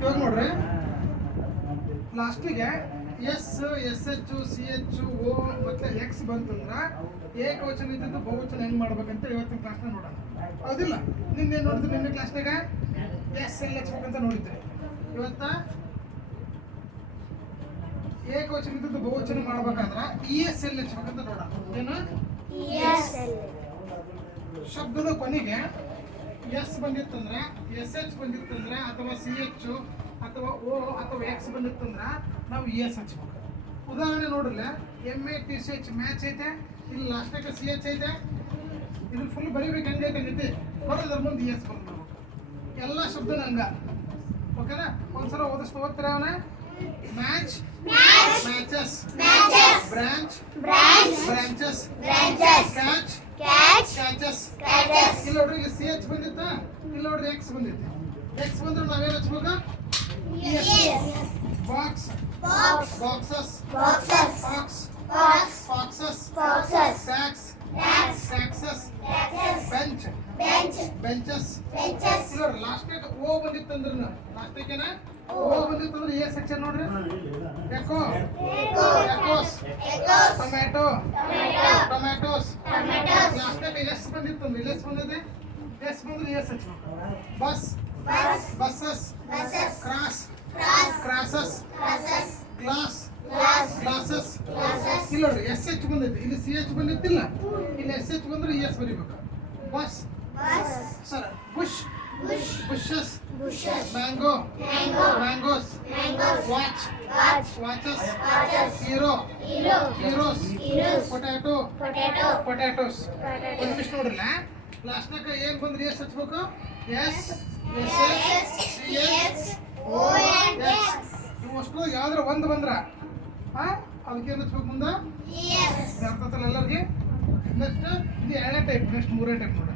ಇವಾಗ ನೋಡ್ರಿ. ಲಾಸ್ಟಿಗೆ S S H C H O ಮತ್ತೆ ಎಕ್ಸ್ ಬಂತಂದ್ರೆ ಏಕವಚನ ಇದ್ದಿದ್ದು ಬಹುವಚನ ಹೆಂಗ್ ಮಾಡ್ಬೇಕಂತ ಇವತ್ತಿನ ಕ್ಲಾಸ್ನ ನೋಡೋಣ. ಹೌದಿಲ್ಲ? ನಿನ್ನೆ ನೋಡಿದ್ರು ನಿನ್ನೆ ಕ್ಲಾಸ್ನಾಗ ಎಸ್ ಎಲ್ ಹಚ್ಬೇಕಂತ ನೋಡಿದ್ರಿ ಇವತ್ತ ಏಕವಚನ ಇದ್ದಿದ್ದು ಬಹುವಚನ ಮಾಡ್ಬೇಕಾದ್ರೆ ಇ ಎಸ್ ಎಲ್ ಅಂತ ನೋಡೋಣ. ಏನು? ಶಬ್ದದ ಕೊನೆಗೆ ಎಸ್ ಬಂದಿತ್ತಂದ್ರೆ ಎಸ್ ಎಚ್ ಬಂದಿತ್ತಂದ್ರೆ ಅಥವಾ ಸಿ ಎಚ್ ಅಥವಾ ಓ ಅಥವಾ ಎಕ್ಸ್ ಬಂದಿತ್ತಂದ್ರೆ ನಾವು ಇ ಎಸ್ ಹಚ್ಬೇಕು. ಉದಾಹರಣೆ ನೋಡ್ರಲ್ಲ M A T C H match ಐತೆ ಇಲ್ಲಿ ಲಾಸ್ಟಾಗ ಸಿ ಎಚ್ ಐತೆ. ಇದು ಫುಲ್ ಬರಿಬೇಕು ಹಂಗೆ ಐತೆ ಬರೋದ್ರ ಮುಂದೆ ಇ ಎಸ್ ಬರೋದು ನಾವು ಎಲ್ಲ ಶಬ್ದನ ಹಂಗ. ಓಕೆನಾ ಒಂದ್ಸಲ ಓದಿಸ್ತಾ ಓದ್ತಾರೆ ಅವನ? Match matches branch branches catch catches ಇಲ್ಲಿ ನೋಡ್ರಿ ಇಲ್ಲಿ ಸಿ ಎಚ್ ಬಂದಿತ್ತ. ಇಲ್ಲಿ ನೋಡ್ರಿ ಎಕ್ಸ್ ಬಂದೈತಿ. ಎಕ್ಸ್ ಬಂದ್ರೆ ನಾವೇನ್ ಹಚ್ಬೇಕು box boxes boxes box boxes boxes sax saxes bench bench benches ಇಲ್ಲಿ ನೋಡ್ರಿ. ಲಾಸ್ಟಾಗ ಓ ಬಂದಿತ್ತಂದ್ರ ಲಾಸ್ಟಿಗೆನ ಓ ಬಂದಿತ್ತಂದ್ರೆ ಎ ಸೆಕ್ಷನ್ ನೋಡ್ರಿ ಎಕೋ ಎಕೋಸ್ ಟೊಮ್ಯಾಟೊ ಟೊಮ್ಯಾಟೋಸ್ ಲಾಸ್ಟಾಗ ಎಸ್ ಬಂದಿತ್ತಂದ್ರೆ ಇಲ್ಲಿ ಎಸ್ ಬಂದಿದೆ? ಎಸ್ ಬಂದ್ರೆ ಎಸ್ ಹಚ್ಬೇಕು bus buses cross crosses glass glasses ಇಲ್ಲಿ ನೋಡ್ರಿ ಎಸ್ ಎಚ್ ಬಂದೈತಿ ಇಲ್ಲಿ ಸಿ ಎಚ್ ಬಂದಿತ್ತಿಲ್ಲ ಇಲ್ಲಿ ಎಸ್ ಎಚ್ ಬಂದ್ರೆ ಎಸ್ ಬರಿಬೇಕು bus sir bush bushes mango mangoes watch watches hero heroes potato potatoes ಒಂದು ನಿಮಿಷ ನೋಡ್ರಲ್ಲ ಲಾಸ್ಟ್ನಾಗ ಏನ್ ಬಂದ್ರೆ ಎಸ್ ಹಚ್ಬೇಕು S S S C S O X ಇವು ಅಷ್ಟು ಯಾವ್ದಾರ ಒಂದು ಬಂದ್ರ ಹಾ ಅದಕ್ಕೆ ಏನು ಹಚ್ಬೇಕು ಮುಂದೆ ಅರ್ಥ ಎಲ್ಲರಿಗೆ ನೆಕ್ಸ್ಟ್ ಇದು ಎರಡನೇ ಟೈಪ್ ನೆಕ್ಸ್ಟ್ ಮೂರನೇ ಟೈಪ್ ನೋಡೋಣ